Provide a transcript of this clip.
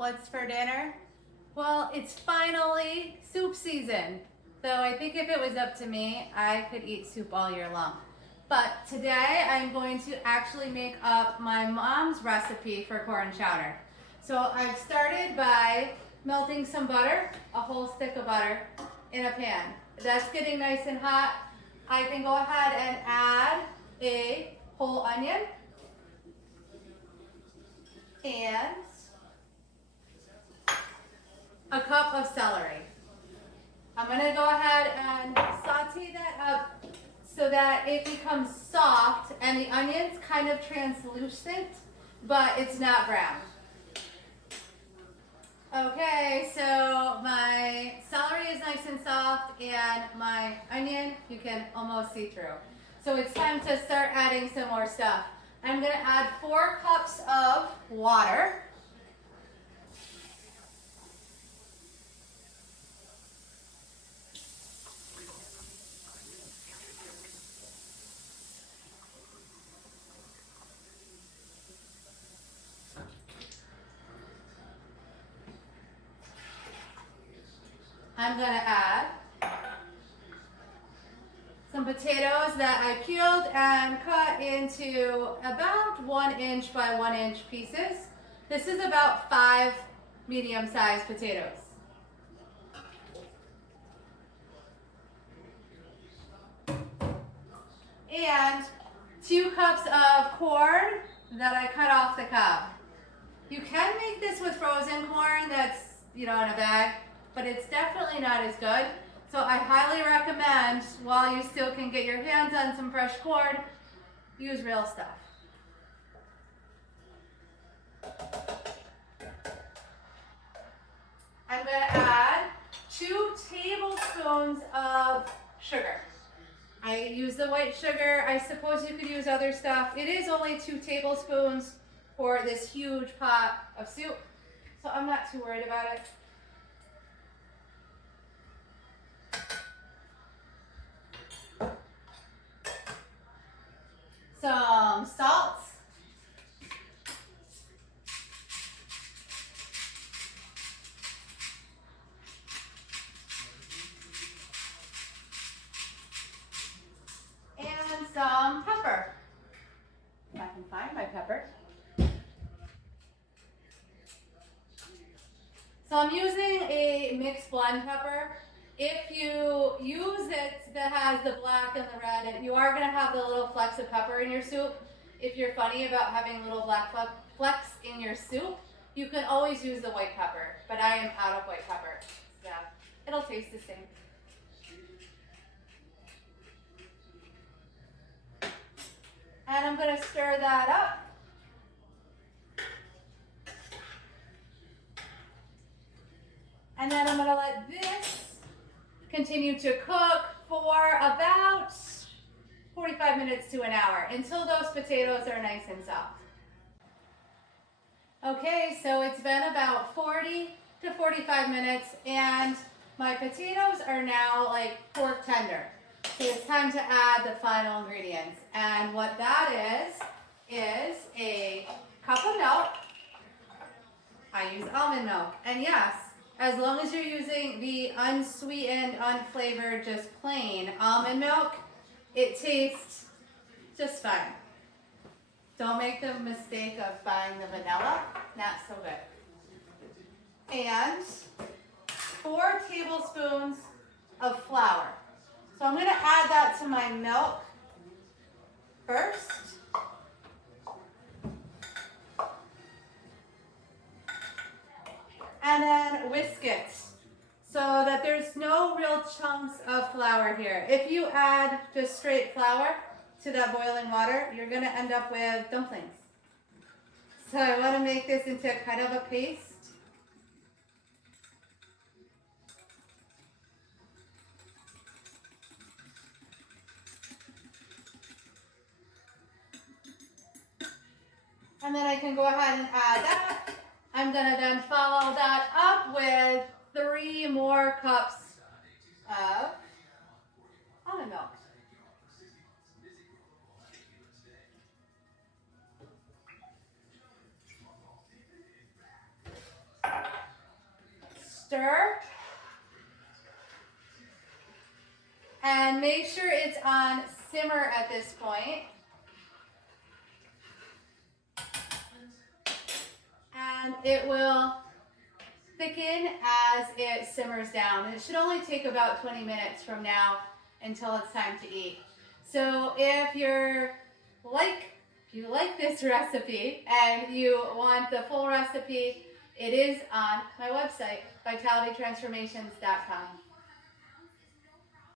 What's for dinner? Well, it's finally soup season. Though I think if it was up to me, I could eat soup all year long. But today I'm going to actually make up my mom's recipe for corn chowder. So I've started by melting some butter, a whole stick of butter, in a pan. That's getting nice and hot. I can go ahead and add a whole onion and a cup of celery. I'm going to go ahead and saute that up so that it becomes soft and the onion's kind of translucent, but it's not brown. Okay, so my celery is nice and soft and my onion you can almost see through. So it's time to start adding some more stuff. I'm going to add 4 cups of water. I'm going to add some potatoes that I peeled and cut into about 1 inch by 1 inch pieces. This is about 5 medium-sized potatoes. And 2 cups of corn that I cut off the cob. You can make this with frozen corn that's, in a bag, but it's definitely not as good. So I highly recommend, while you still can get your hands on some fresh corn, use real stuff. I'm going to add 2 tablespoons of sugar. I use the white sugar. I suppose you could use other stuff. It is only 2 tablespoons for this huge pot of soup, so I'm not too worried about it. Some salt. And some pepper. If I can find my pepper. So I'm using a mixed blend pepper. If you use it that has the black and the red, and you are going to have the little flecks of pepper in your soup. If you're funny about having little black flecks in your soup, you can always use the white pepper, but I am out of white pepper. So it'll taste the same. And I'm going to stir that up. And then I'm going to let this continue to cook for about 45 minutes to an hour until those potatoes are nice and soft. Okay, so it's been about 40 to 45 minutes and my potatoes are now like pork tender. So it's time to add the final ingredients. And what that is a cup of milk. I use almond milk. And yes, as long as you're using the unsweetened, unflavored, just plain almond milk, it tastes just fine. Don't make the mistake of buying the vanilla, not so good. And 4 tablespoons of flour. So I'm going to add that to my milk first. And then whisk it so that there's no real chunks of flour here. If you add just straight flour to that boiling water, you're going to end up with dumplings. So I want to make this into kind of a paste. And then I can go ahead and add that. I'm going to then follow that up with 3 more cups of almond milk. And make sure it's on simmer at this point. And it will thicken as it simmers down. And it should only take about 20 minutes from now until it's time to eat. So if you like this recipe and you want the full recipe, it is on my website, vitalitytransformations.com.